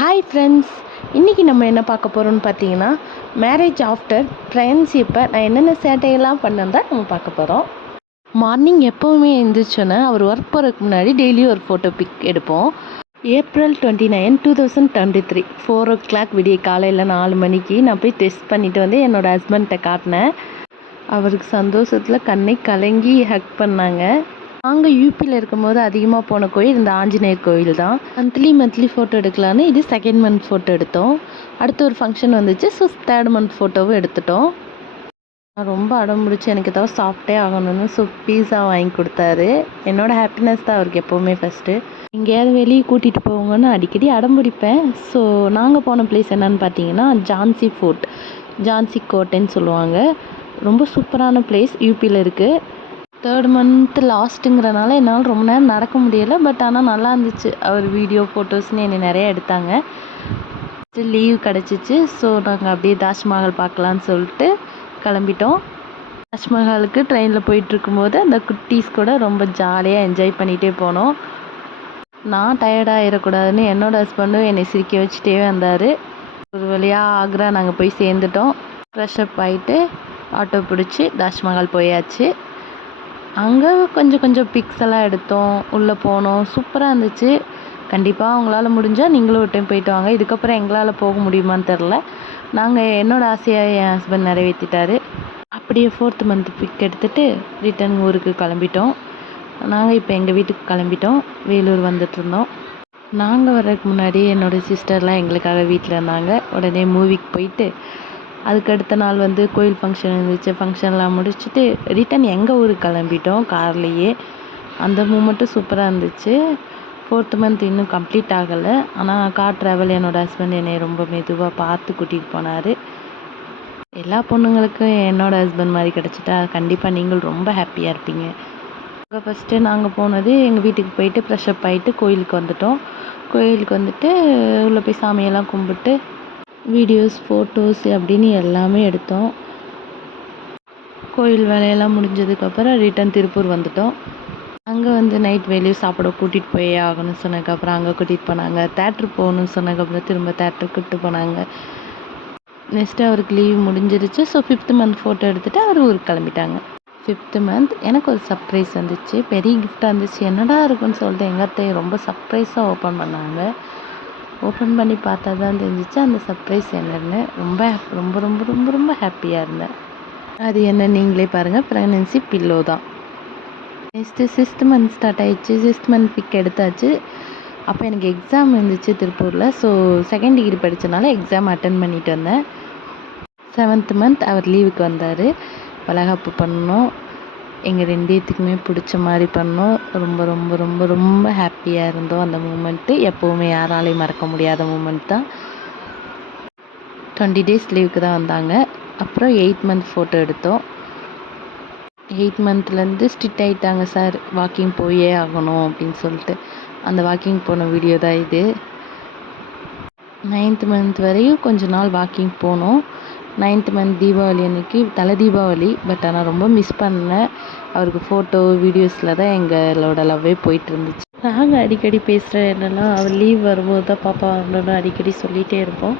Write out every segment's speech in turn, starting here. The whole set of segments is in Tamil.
ஹாய் ஃப்ரெண்ட்ஸ், இன்றைக்கி நம்ம என்ன பார்க்க போகிறோம்னு பார்த்தீங்கன்னா, மேரேஜ் ஆஃப்டர் ப்ரெக்னன்சிப்போ நான் என்னென்ன சேட்டையெல்லாம் பண்ணேன்னு தான் நம்ம பார்க்க போகிறோம். மார்னிங் எப்போவுமே எழுந்திரிச்சோன்னே அவர் ஒர்க் போகிறதுக்கு முன்னாடி டெய்லியும் ஒரு ஃபோட்டோ பிக் எடுப்போம். April 29, 2023 4:00 விடிய காலையில் 4 மணிக்கு நான் போய் டெஸ்ட் பண்ணிவிட்டு வந்து என்னோடய ஹஸ்பண்ட்டை காட்டினேன். அவருக்கு சந்தோஷத்தில் கண்ணை கலங்கி ஹக் பண்ணாங்க. நாங்கள் யூபியில் இருக்கும்போது அதிகமாக போன கோயில் இந்த ஆஞ்சநேயர் கோயில் தான். மந்த்லி ஃபோட்டோ எடுக்கலான்னு இது செகண்ட் மந்த் ஃபோட்டோ எடுத்தோம். அடுத்து ஒரு ஃபங்க்ஷன் வந்துச்சு, ஸோ தேர்ட் மந்த் ஃபோட்டோவும் எடுத்துட்டோம். நான் ரொம்ப அடம் பிடிச்சி எனக்கு ஏதாவது சாப்பிட்டே ஆகணும்னு ஸோ பீஸா வாங்கி கொடுத்தாரு. என்னோடய ஹாப்பினஸ் தான் அவருக்கு எப்போவுமே ஃபஸ்ட்டு. எங்கேயாவது வெளியே கூட்டிகிட்டு போவோங்கன்னு அடிக்கடி அடம் பிடிப்பேன். ஸோ நாங்கள் போன பிளேஸ் என்னன்னு பார்த்தீங்கன்னா ஜான்சி கோட்டைன்னு சொல்லுவாங்க. ரொம்ப சூப்பரான பிளேஸ், யூபியில் இருக்குது. தேர்ட் மந்த் லாஸ்ட்டுங்கிறனால என்னால் ரொம்ப நேரம் நடக்க முடியலை. பட் ஆனால் நல்லா இருந்துச்சு. அவர் வீடியோ ஃபோட்டோஸ்னு என்னை நிறைய எடுத்தாங்க. லீவ் கிடச்சிச்சு. ஸோ நாங்கள் அப்படியே தாஜ்மஹால் பார்க்கலான்னு சொல்லிட்டு கிளம்பிட்டோம். தாஜ்மஹாலுக்கு ட்ரெயினில் போயிட்டுருக்கும்போது அந்த குட்டீஸ் கூட ரொம்ப ஜாலியாக என்ஜாய் பண்ணிகிட்டே போனோம். நான் டயர்டாகிடக்கூடாதுன்னு என்னோடய ஹஸ்பண்டும் என்னை சிரிக்க வச்சுட்டே வந்தார். ஒரு வழியாக ஆக்ரா நாங்கள் போய் சேர்ந்துட்டோம். ஃப்ரெஷ்அப் ஆகிட்டு ஆட்டோ பிடிச்சி தாஜ்மஹால் போயாச்சு. அங்கே கொஞ்சம் பிக்ஸ் எல்லாம் எடுத்தோம், உள்ளே போனோம். சூப்பராக இருந்துச்சு. கண்டிப்பாக அவங்களால முடிஞ்சால் நீங்களும் ஒரு டைம் போயிட்டு வாங்க. இதுக்கப்புறம் எங்களால் போக முடியுமான்னு தெரில. என்னோடய ஆசையை என் ஹஸ்பண்ட் நிறைவேற்றிட்டாரு. அப்படியே 4th மந்த் பிக் எடுத்துகிட்டு ரிட்டன் ஊருக்கு கிளம்பிட்டோம். நாங்கள் இப்போ எங்கள் வீட்டுக்கு கிளம்பிட்டோம். வேலூர் வந்துட்டுருந்தோம். நாங்கள் வர்றதுக்கு முன்னாடி என்னோடய சிஸ்டர்லாம் எங்களுக்காக வீட்டில் இருந்தாங்க. உடனே மூவிக்கு போயிட்டு அதுக்கு அடுத்த நாள் கோயில் ஃபங்க்ஷன் இருந்துச்சு. ஃபங்க்ஷன்லாம் முடிச்சுட்டு ரிட்டன் எங்கள் ஊருக்கு கிளம்பிட்டோம் கார்லேயே. அந்த மூமெண்ட்டும் சூப்பராக இருந்துச்சு. 4th மந்த் இன்னும் கம்ப்ளீட் ஆகலை. ஆனால் கார் ட்ராவல் என்னோடய ஹஸ்பண்ட் என்னை ரொம்ப மெதுவாக பார்த்து கூட்டிகிட்டு போனார். எல்லா பொண்ணுங்களுக்கும் என்னோடய ஹஸ்பண்ட் மாதிரி கிடச்சிட்டா கண்டிப்பாக நீங்கள் ரொம்ப ஹாப்பியாக இருப்பீங்க. ஃபஸ்ட்டு நாங்கள் போனது எங்கள் வீட்டுக்கு போயிட்டு ஃப்ரெஷ்அப் ஆகிட்டு கோயிலுக்கு வந்துட்டோம். கோயிலுக்கு வந்துட்டு உள்ளே போய் சாமியெல்லாம் கும்பிட்டு வீடியோஸ் ஃபோட்டோஸ் அப்படின்னு எல்லாமே எடுத்தோம். கோயில் வேலையெல்லாம் முடிஞ்சதுக்கப்புறம் ரிட்டன் திருப்பூர் வந்துட்டோம். அங்கே நைட் வெளியே சாப்பிட கூட்டிகிட்டு போயே ஆகணும்னு சொன்னதுக்கப்புறம் அங்கே கூட்டிகிட்டு போனாங்க. தேட்ரு போகணும்னு சொன்னதுக்கப்புறம் திரும்ப தேட்டருக்கு கூப்பிட்டு போனாங்க. நெக்ஸ்ட்டு அவருக்கு லீவ் முடிஞ்சிருச்சு. ஸோ 5th மந்த் ஃபோட்டோ எடுத்துகிட்டு அவர் ஊருக்கு கிளம்பிட்டாங்க. 5th மந்த் எனக்கு ஒரு சர்ப்ரைஸ் வந்துச்சு. பெரிய கிஃப்டாக இருந்துச்சு. என்னடா இருக்குன்னு சொல்லிட்டு எங்கள் அத்தை ரொம்ப சர்ப்ரைஸாக ஓப்பன் பண்ணாங்க. ஓப்பன் பண்ணி பார்த்தா தான் தெரிஞ்சிச்சு அந்த சர்ப்ரைஸ் என்னென்னு. ரொம்ப ரொம்ப ரொம்ப ரொம்ப ரொம்ப ஹாப்பியாக இருந்தேன். அது என்ன நீங்களே பாருங்கள், ப்ரெக்னன்சி பில்லோ தான். நெக்ஸ்ட்டு 6th மந்த் ஸ்டார்ட் ஆகிடுச்சு. 6th மந்த் பிக் எடுத்தாச்சு. அப்போ எனக்கு எக்ஸாம் இருந்துச்சு திருப்பூரில். ஸோ 2nd டிகிரி படித்தனால எக்ஸாம் அட்டன் பண்ணிட்டு வந்தேன். 7th மந்த் அவர் லீவுக்கு வந்தார். வளகாப்பு பண்ணோம். எங்கள் 2 பேத்துக்குமே பிடிச்ச மாதிரி பண்ணோம். ரொம்ப ரொம்ப ரொம்ப ரொம்ப ஹாப்பியாக இருந்தோம். அந்த மூமெண்ட்டு எப்போவுமே யாராலையும் மறக்க முடியாத மூமெண்ட் தான். 20 days லீவுக்கு தான் வந்தாங்க. அப்புறம் 8th மந்த் ஃபோட்டோ எடுத்தோம். 8th மந்த்லேருந்து ஸ்ட்ரிக்ட் ஆகிட்டாங்க சார், வாக்கிங் போயே ஆகணும் அப்படின்னு சொல்லிட்டு. அந்த வாக்கிங் போன வீடியோ தான் இது. 9th மந்த் வரையும் கொஞ்ச நாள் வாக்கிங் போனோம். 9th மந்த் தீபாவளி அன்றைக்கி தலை தீபாவளி. பட் ஆனால் ரொம்ப மிஸ் பண்ணேன். அவருக்கு ஃபோட்டோ வீடியோஸில் தான் எங்களோட லவ்வே போயிட்டு இருந்துச்சு. நாங்கள் அடிக்கடி பேசுகிற என்னெல்லாம் அவர் லீவ் வரும்போது தான் பாப்பா வரணும்னு அடிக்கடி சொல்லிகிட்டே இருப்போம்.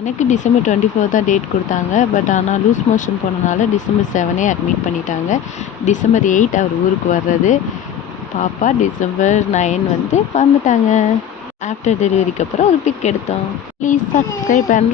எனக்கு December 24 தான் டேட் கொடுத்தாங்க. பட் ஆனால் லூஸ் மோஷன் போனனால December 7 அட்மிட் பண்ணிட்டாங்க. December 8 அவர் ஊருக்கு வர்றது. பாப்பா December 9 வந்துட்டாங்க. ஆஃப்டர் டெலிவரிக்கு அப்புறம் ஒரு பிக் எடுத்தோம். Please subscribe and